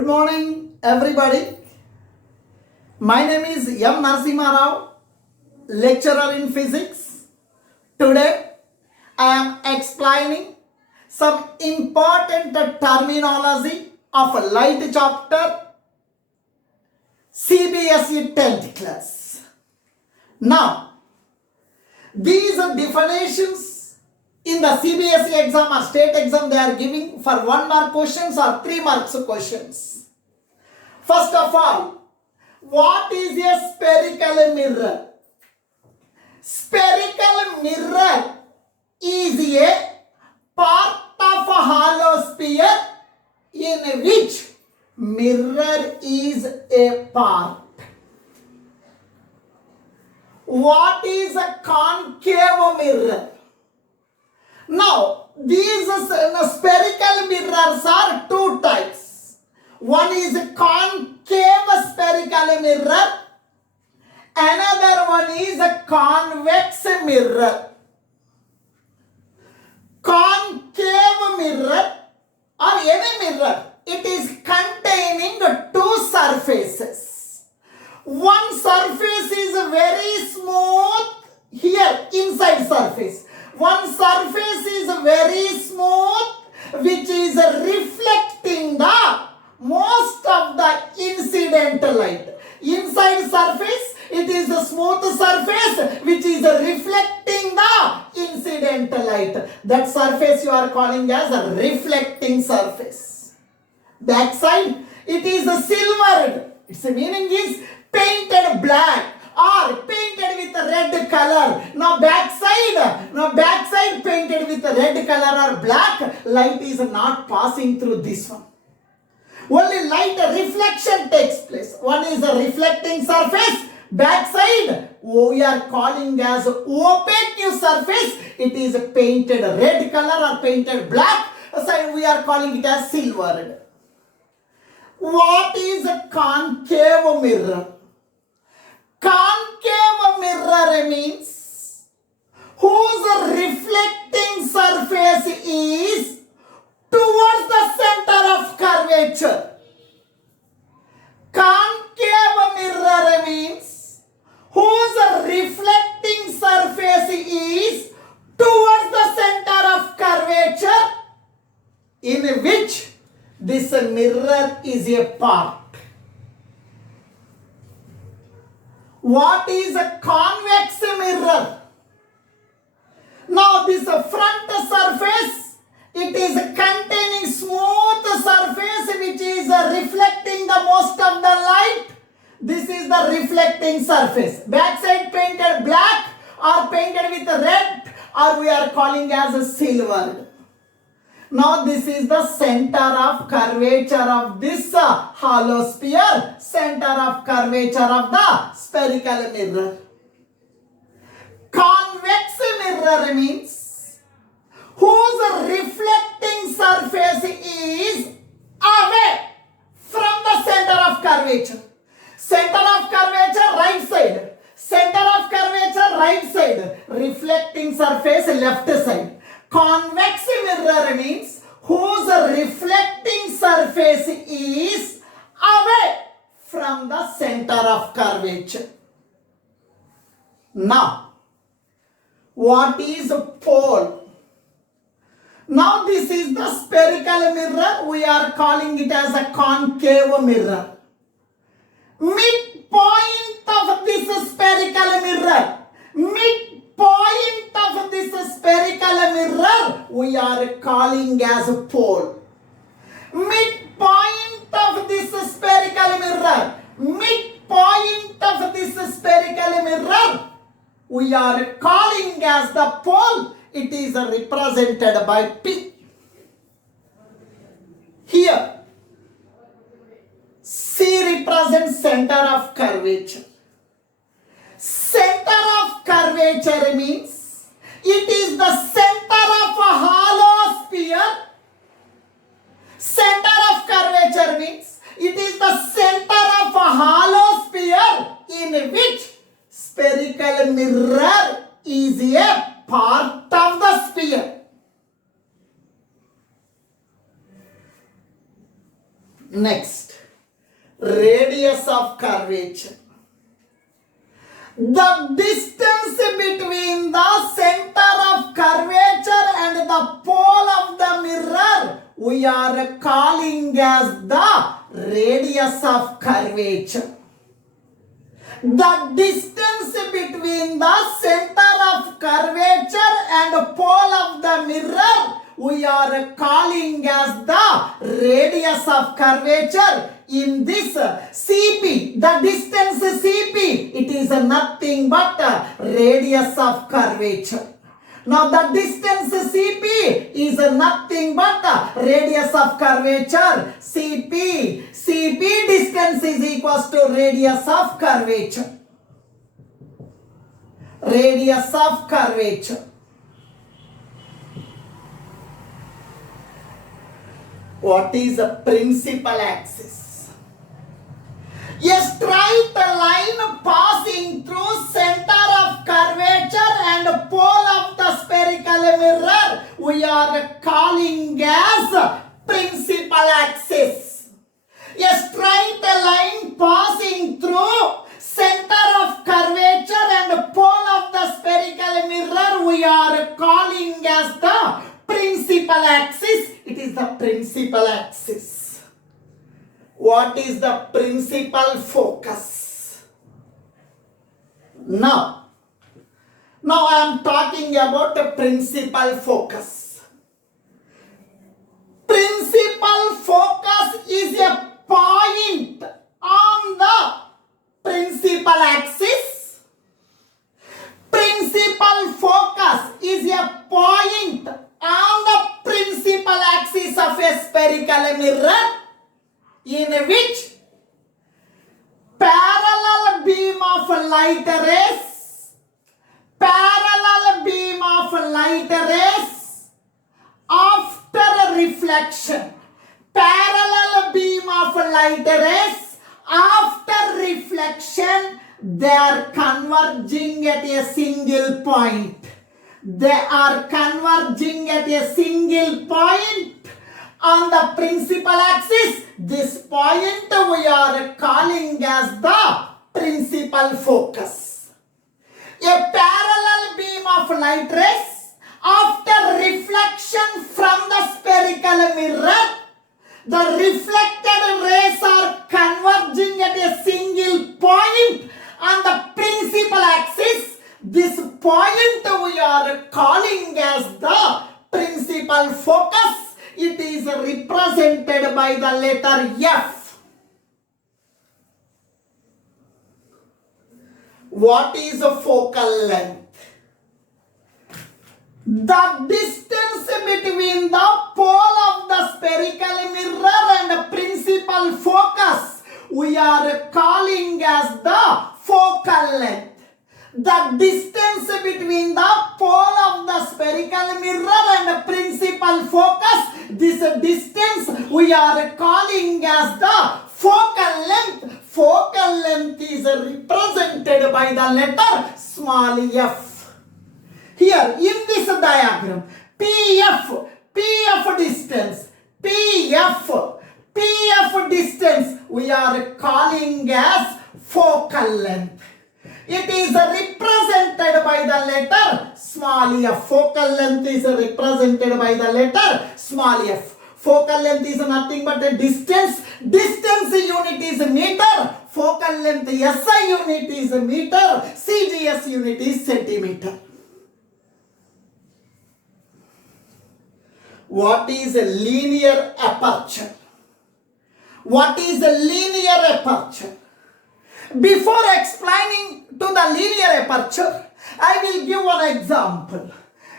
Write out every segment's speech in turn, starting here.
Good morning, everybody. My name is Narasimha, lecturer in physics. Today, I am explaining some important terminology of a light chapter, CBSE 10th class. Now, these definitions in the CBSE exam or state exam, they are giving for 1 mark questions or 3 marks questions. First of all, what is a spherical mirror? Spherical mirror is a part of a hollow sphere in which mirror is a part. What is a concave mirror? Now, these spherical mirrors are two types. One is a concave spherical mirror. Another one is a convex mirror. Concave mirror or any mirror, it is containing two surfaces. One surface is very smooth here, inside surface. One surface is very smooth, which is reflecting the most of the incident light. Inside surface, it is a smooth surface which is reflecting the incident light. That surface you are calling as a reflecting surface. Back side, it is a silvered. Its meaning is painted black or painted with a red color. Now backside painted with a red color or black, light is not passing through this one. Only light reflection takes place. One is a reflecting surface. Backside we are calling as opaque surface. It is painted red color or painted black. Side we are calling it as silvered. What is a concave mirror? Concave mirror means whose reflecting surface is towards the center of curvature. Concave mirror means whose reflecting surface is towards the center of curvature, in which this mirror is a part. What is a convex mirror? Now this front surface, it is containing smooth surface which is reflecting the most of the light. This is the reflecting surface. Backside painted black or painted with red, or we are calling as a silver. Now this is the center of curvature of this hollow sphere, center of curvature of the spherical mirror. Convex mirror means whose reflecting surface is away from the center of curvature. Center of curvature right side. Center of curvature right side. Reflecting surface left side. Convex mirror means whose reflecting surface is away from the center of curvature. Now, what is a pole? Now this is the spherical mirror. We are calling it as a concave mirror. Midpoint of this spherical mirror, midpoint of this spherical mirror, we are calling as a pole. Midpoint of this spherical mirror, midpoint of this spherical mirror, we are calling as the pole. It is represented by P. Here, C represents center of curvature. Center of curvature means it is the center of a hollow sphere. Center of curvature means it is the center of a hollow sphere in which spherical mirror is a part of the sphere. Next, radius of curvature. The distance between the center of curvature and the pole of the mirror we are calling as the radius of curvature. The distance between the center of curvature and pole of the mirror we are calling as the radius of curvature. In this CP, the distance CP, it is nothing but radius of curvature. Now the distance CP is nothing but radius of curvature. CP distance is equals to radius of curvature. Radius of curvature. What is a principal axis? A straight line passing through center of curvature and pole of the spherical mirror we are calling as principal axis. A straight line passing through center of curvature and pole of the spherical mirror we are calling as the principal axis. It is the principal axis. What is the principal focus? Now I am talking about the principal focus. Principal focus is a point on the principal axis. Principal focus is a point on the principal axis of a spherical mirror in which parallel beam of light rays after reflection, they are converging at a single point. On the principal axis. This point we are calling as the principal focus. A parallel beam of light rays after reflection from the spherical mirror, the reflected rays are converging at a single point on the principal axis. This point we are calling as the principal focus. It is represented by the letter F. What is a focal length? The distance between the pole of the spherical mirror and the principal focus we are calling as the focal length. The distance between the pole of the spherical mirror and the principal focus, this distance we are calling as the focal length. Focal length is represented by the letter small f. Here in this diagram, PF distance distance we are calling as focal length. It is represented by the letter small f. Focal length is represented by the letter small f. Focal length is nothing but a distance. Distance unit is meter. Focal length SI unit is meter. CGS unit is centimeter. What is a linear aperture? What is a linear aperture? Before explaining to the linear aperture, I will give one example.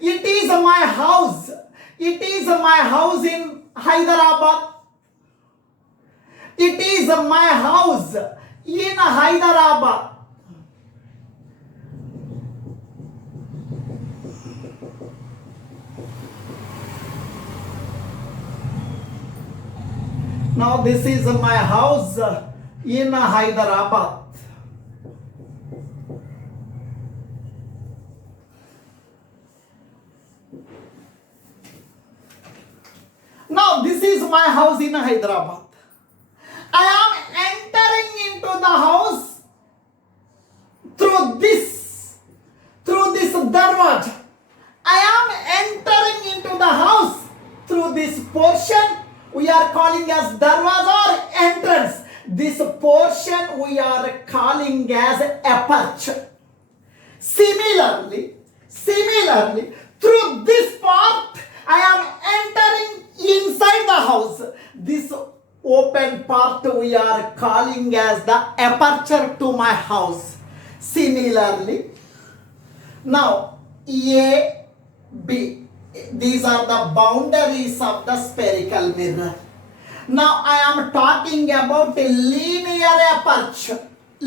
It is my house. It is my house in Hyderabad. It is my house in Hyderabad. Now this is my house in Hyderabad. Now this is my house in Hyderabad. I am portion we are calling as aperture. Similarly, through this part, I am entering inside the house. This open part we are calling as the aperture to my house. Similarly, now A, B, these are the boundaries of the spherical mirror. Now I am talking about a linear aperture. A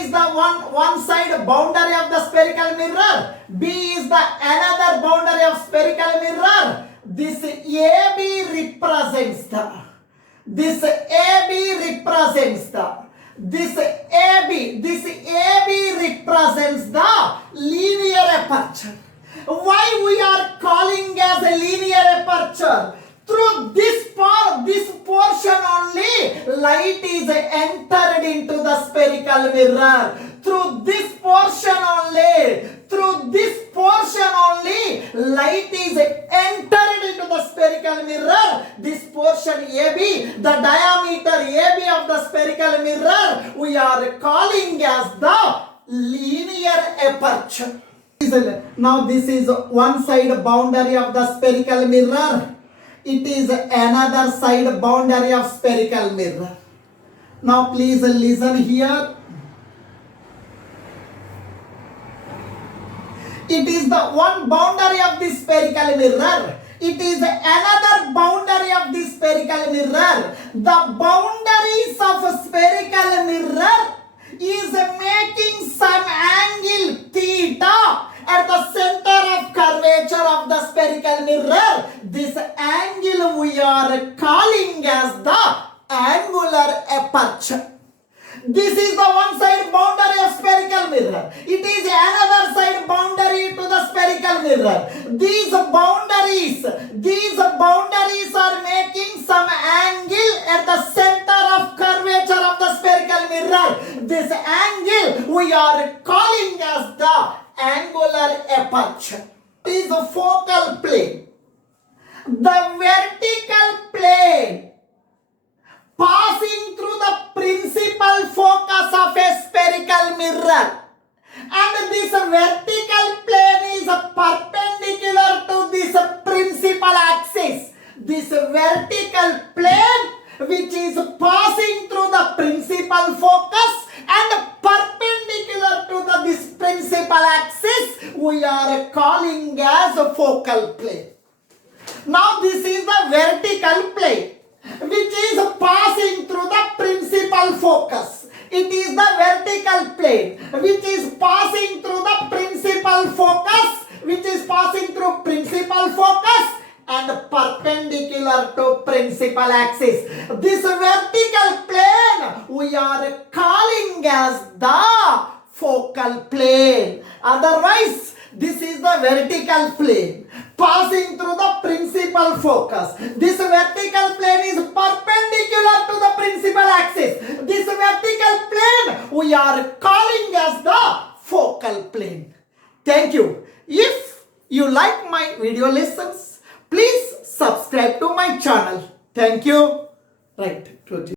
is the one side boundary of the spherical mirror. B is the another boundary of spherical mirror. This AB represents the linear aperture. Why we are calling as a linear aperture? Through this portion only, light is entered into the spherical mirror. Through this portion only, light is entered into the spherical mirror. This portion AB, the diameter AB of the spherical mirror, we are calling as the linear aperture. Now this is one side boundary of the spherical mirror. It is another side boundary of spherical mirror. Now please listen here. It is the one boundary of the spherical mirror. It is another boundary of the spherical mirror. The boundaries of a spherical mirror is making some angle theta at the center of curvature of the spherical mirror. This angle we are calling as the angular aperture. This is the one side boundary of spherical mirror. It is another side boundary to the spherical mirror. These boundaries are making some angle at the center of curvature of the spherical mirror. This angle we are calling as the angular aperture. It is a focal plane. The vertical plane passing through the principal focus of a spherical mirror, and this vertical plane is perpendicular to this principal axis. This vertical plane which is passing through the principal focus and perpendicular to this principal axis, we are calling as a focal plane. Now this is the vertical plane which is passing through the principal focus. It is the vertical plane which is passing through the principal focus, and perpendicular to principal axis. This vertical plane we are calling as the focal plane. Otherwise, this is the vertical plane passing through the principal focus. This vertical plane is perpendicular to the principal axis. This vertical plane we are calling as the focal plane. Thank you. If you like my video lessons, please subscribe to my channel. Thank you. Right.